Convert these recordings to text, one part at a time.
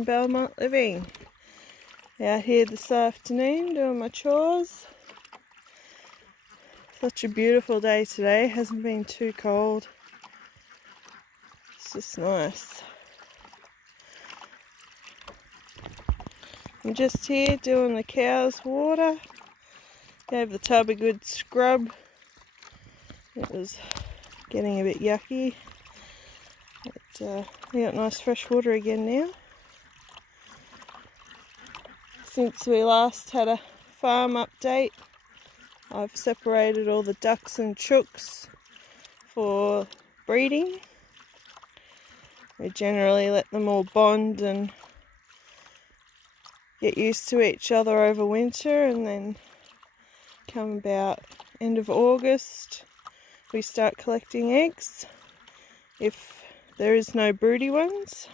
from Belmont Living. Out here this afternoon doing my chores. Such a beautiful day today, hasn't been too cold. It's just nice. I'm just here doing the cows' water. Gave the tub a good scrub. It was getting a bit yucky. But we got nice fresh water again now. Since we last had a farm update, I've separated all the ducks and chooks for breeding. We generally let them all bond and get used to each other over winter, and then come about end of August we start collecting eggs if there is no broody ones.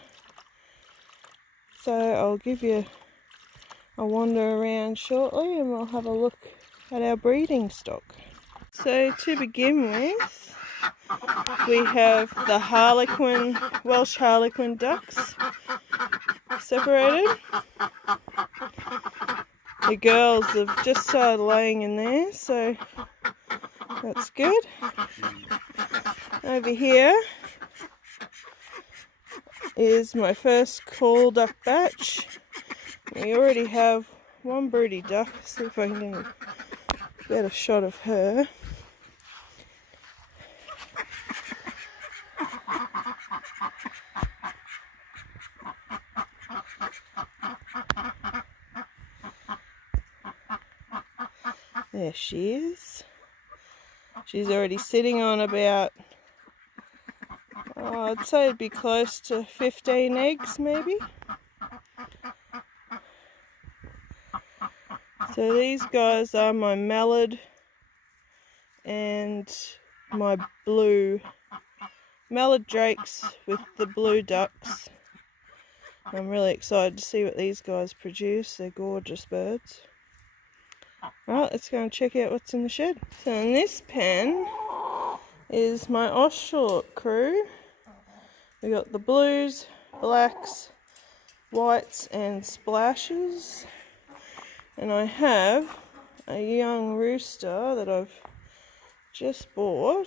So I'll give you a wander around shortly and we'll have a look at our breeding stock. So to begin with, we have the Harlequin, Welsh Harlequin ducks separated. The girls have just started laying in there, so that's good. Over here is my first call duck batch. We already have one broody duck. Let's see if I can get a shot of her. There she is. She's already sitting on about, I'd say it'd be close to 15 eggs maybe. So these guys are my mallard and my blue mallard drakes with the blue ducks. I'm really excited to see what these guys produce. They're gorgeous birds. Right, let's go and check out what's in the shed. So in this pen is my Australorp crew. We got the blues, blacks, whites and splashes. And I have a young rooster that I've just bought.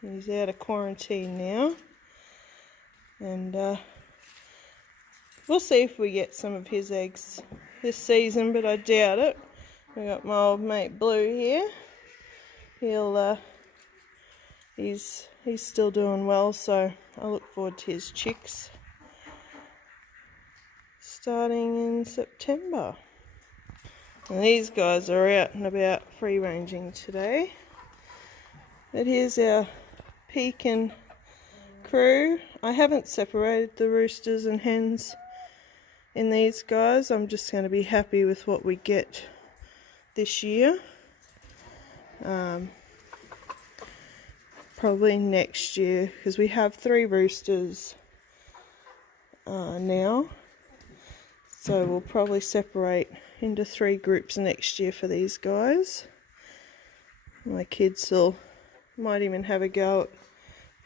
He's out of quarantine now. And we'll see if we get some of his eggs this season, but I doubt it. We got my old mate Blue here. He's still doing well, so I look forward to his chicks starting in September. And these guys are out and about free ranging today. But here's our pekin crew. I haven't separated the roosters and hens in these guys. I'm just going to be happy with what we get this year. Probably next year, because we have 3 roosters now. So we'll probably separate into 3 groups next year for these guys. My kids might even have a go at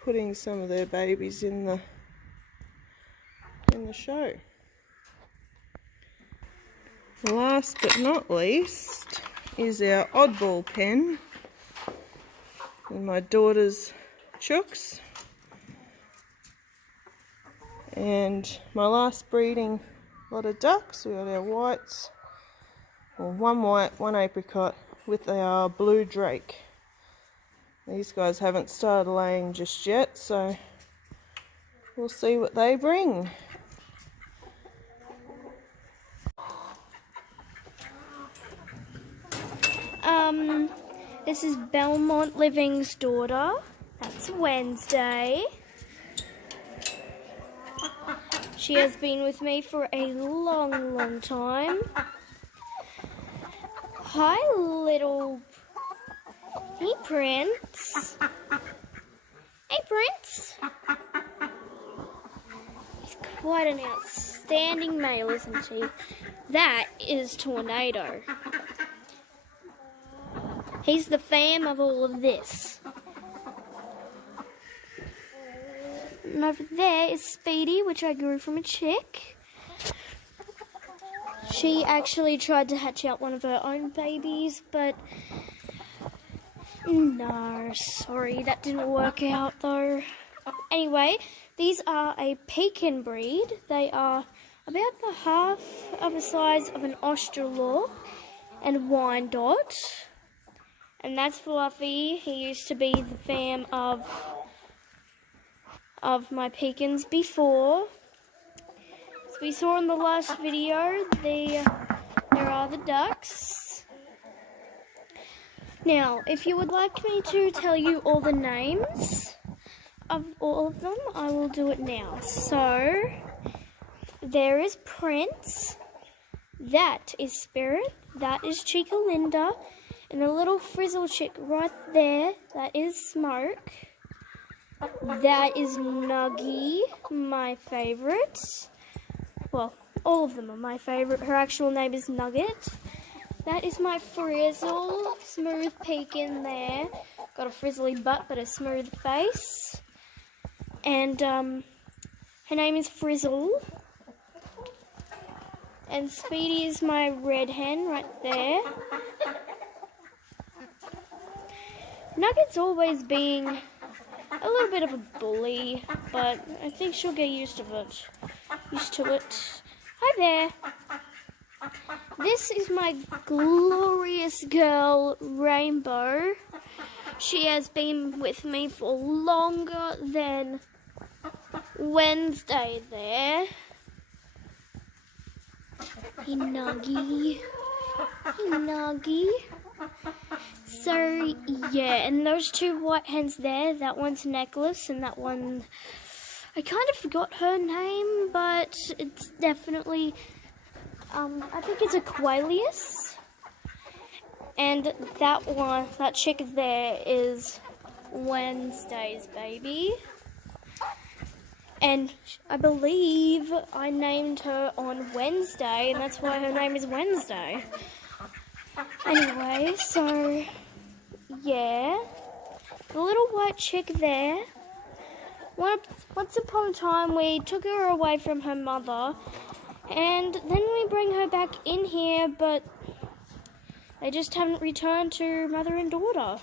putting some of their babies in the show. Last but not least is our oddball pen and my daughter's chooks. And my last breeding lot of ducks. We got our whites, well, 1 white, 1 apricot with our blue drake. These guys haven't started laying just yet, so we'll see what they bring. This is Belmont Living's daughter. That's Wednesday. She has been with me for a long, long time. Hi, little... Hey, Prince. Hey, Prince. He's quite an outstanding male, isn't he? That is Tornado. He's the fam of all of this. And over there is Speedy, which I grew from a chick. She actually tried to hatch out one of her own babies, but no, sorry, that didn't work out though. Anyway, these are a Pekin breed. They are about the half of the size of an Australorp and Wyandotte. And that's Fluffy. He used to be the fam of my Pekins before. As we saw in the last video, there are the ducks. Now, if you would like me to tell you all the names of all of them, I will do it now. So, there is Prince, that is Spirit, that is Chica Linda, and the little frizzle chick right there, that is Smoke. That is Nuggy, my favourite. Well, all of them are my favourite. Her actual name is Nugget. That is my Frizzle, smooth Pekin there. Got a frizzly butt but a smooth face. And her name is Frizzle. And Speedy is my red hen right there. Nugget's always being a little bit of a bully, but I think she'll get used to it. Hi there. This is my glorious girl, Rainbow. She has been with me for longer than Wednesday there. Hey, Nuggy. Hey, Nuggy. So, yeah, and those two white hens there, that one's Necklace, and that one, I kind of forgot her name, but it's definitely, I think it's Aqualius. And that chick there is Wednesday's baby. And I believe I named her on Wednesday, and that's why her name is Wednesday. Anyway, so, yeah, the little white chick there, once upon a time we took her away from her mother, and then we bring her back in here, but they just haven't returned to mother and daughter.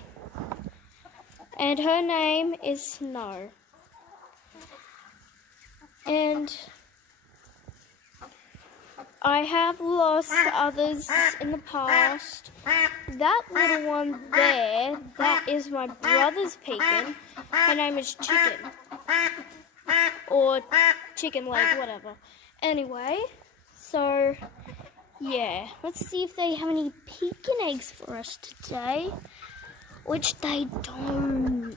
And her name is Snow. And I have lost others in the past. That little one there, that is my brother's Pekin. Her name is Chicken. Or Chicken Leg, whatever. Anyway, so, yeah. Let's see if they have any Pekin eggs for us today. Which they don't.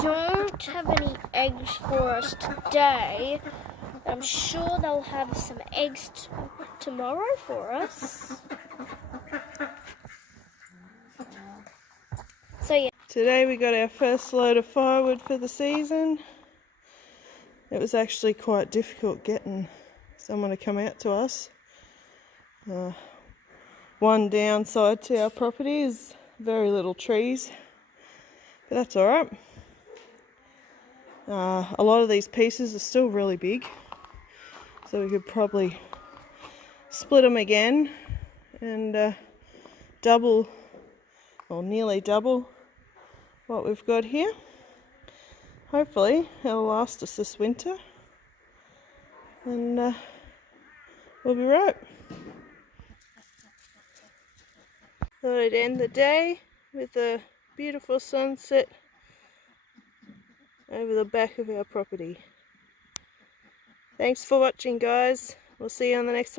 Don't have any eggs for us today. I'm sure they'll have some eggs tomorrow for us. So yeah. Today we got our first load of firewood for the season. It was actually quite difficult getting someone to come out to us. One downside to our property is very little trees, but that's alright. A lot of these pieces are still really big, so we could probably split them again and double, or nearly double, what we've got here. Hopefully it'll last us this winter, and we'll be right. Thought I'd end the day with a beautiful sunset over the back of our property. Thanks for watching, guys. We'll see you on the next one.